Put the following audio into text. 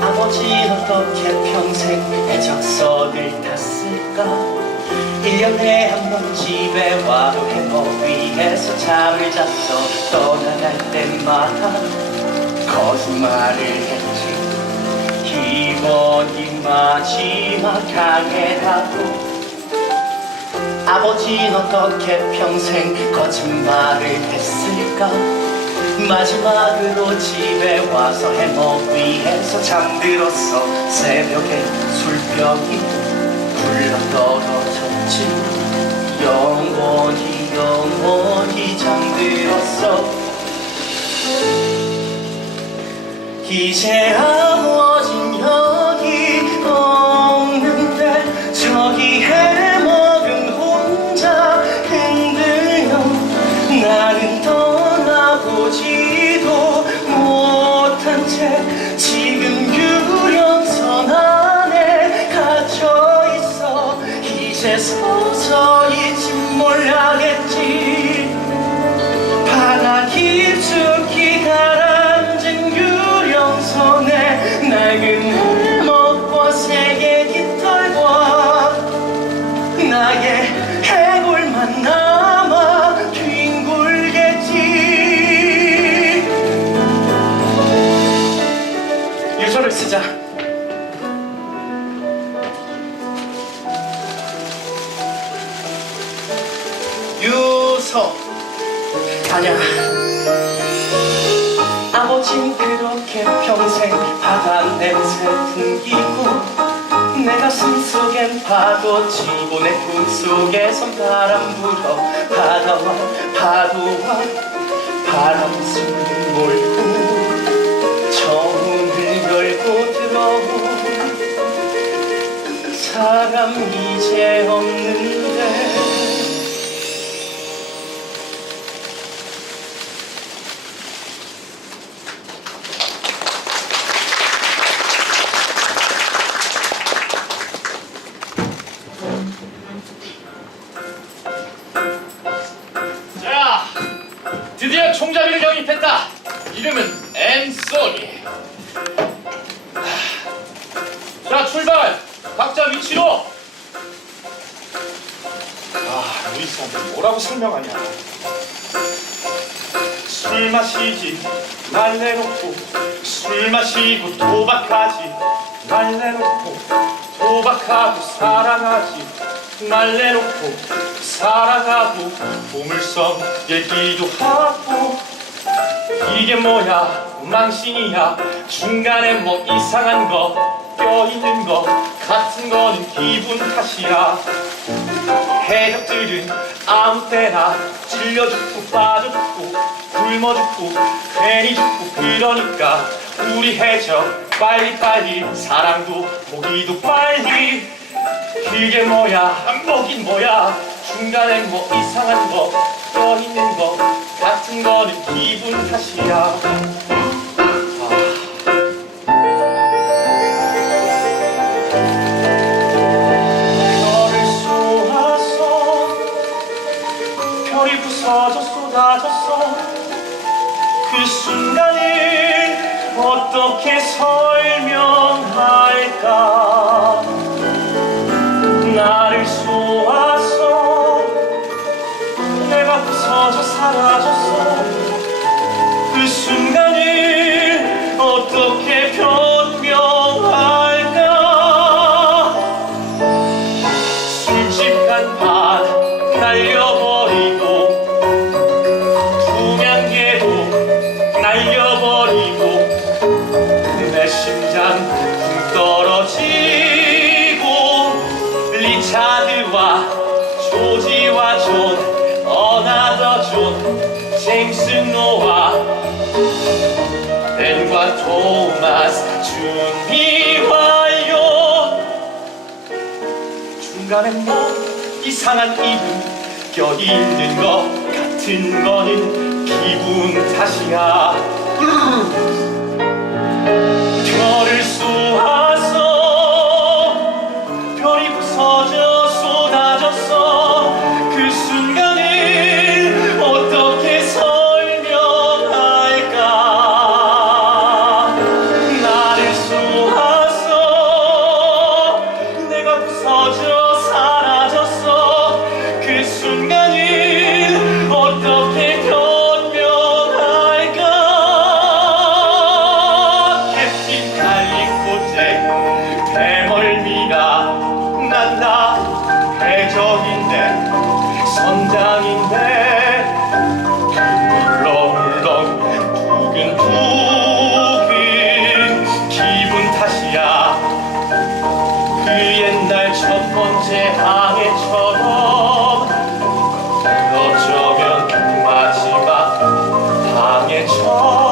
아버지 어떻게 평생 애적서를 탔을까 1년에 한 번 집에 와도 해먹 위에서 잠을 잤어 떠나갈 때마다 거짓말을 했지. 이번이 마지막 강해라고 아버지는 어떻게 평생 거짓말을 했을까? 마지막으로 집에 와서 해먹 위에서 잠들었어. 새벽에 술병이 굴러 떨어졌 지 영원히 영원히 잠들었어. 이제 아 유서 아냐 아버진 그렇게 평생 바다 냄새 풍기고 내 가슴 속엔 파도 치고 내 꿈속에선 바람 불어 바다와 파도와 바람숨을 몰고 저 문을 열고 들어온 사람 이제 없는 드디어 총잡이를 영입했다. 이름은 앤소니. 자, 출발. 각자 위치로. 아, 루이스한테 뭐라고 설명하냐? 술 마시지 날 내놓고 술 마시고 도박하지 날 내놓고 도박하고 사랑하지 날 내놓고 사랑하고 보물섬 얘기도 하고. 이게 뭐야? 망신이야? 중간에 뭐 이상한 거 껴있는 거 같은 거는 기분 탓이야. 해적들은 아무 때나 찔려 죽고 빠져 죽고 굶어 죽고 괜히 죽고 그러니까 우리 해적 빨리빨리 사랑도 보기도 빨리 그게 뭐야 안 먹긴 뭐야 중간에 뭐 이상한 거 껴있는 거 같은 거는 기분 탓이야. 아. 별을 쏘아서 별이 부서져 쏟아졌어 그 순간을 어떻게 설명할까 그 순간을 어떻게 변명할까? 술집 간판 날려버리고 투명계도 날려버리고 내 심장 붕 떨어지고 리차드와 조지와 존 어나더 존 제임스 노아 벤과 토마스 준비 완료 중간에 뭐 이상한 이름 껴있는 것 같은 거는 기분 탓이야. 번제항해처럼 어쩌면 마지막 항해처럼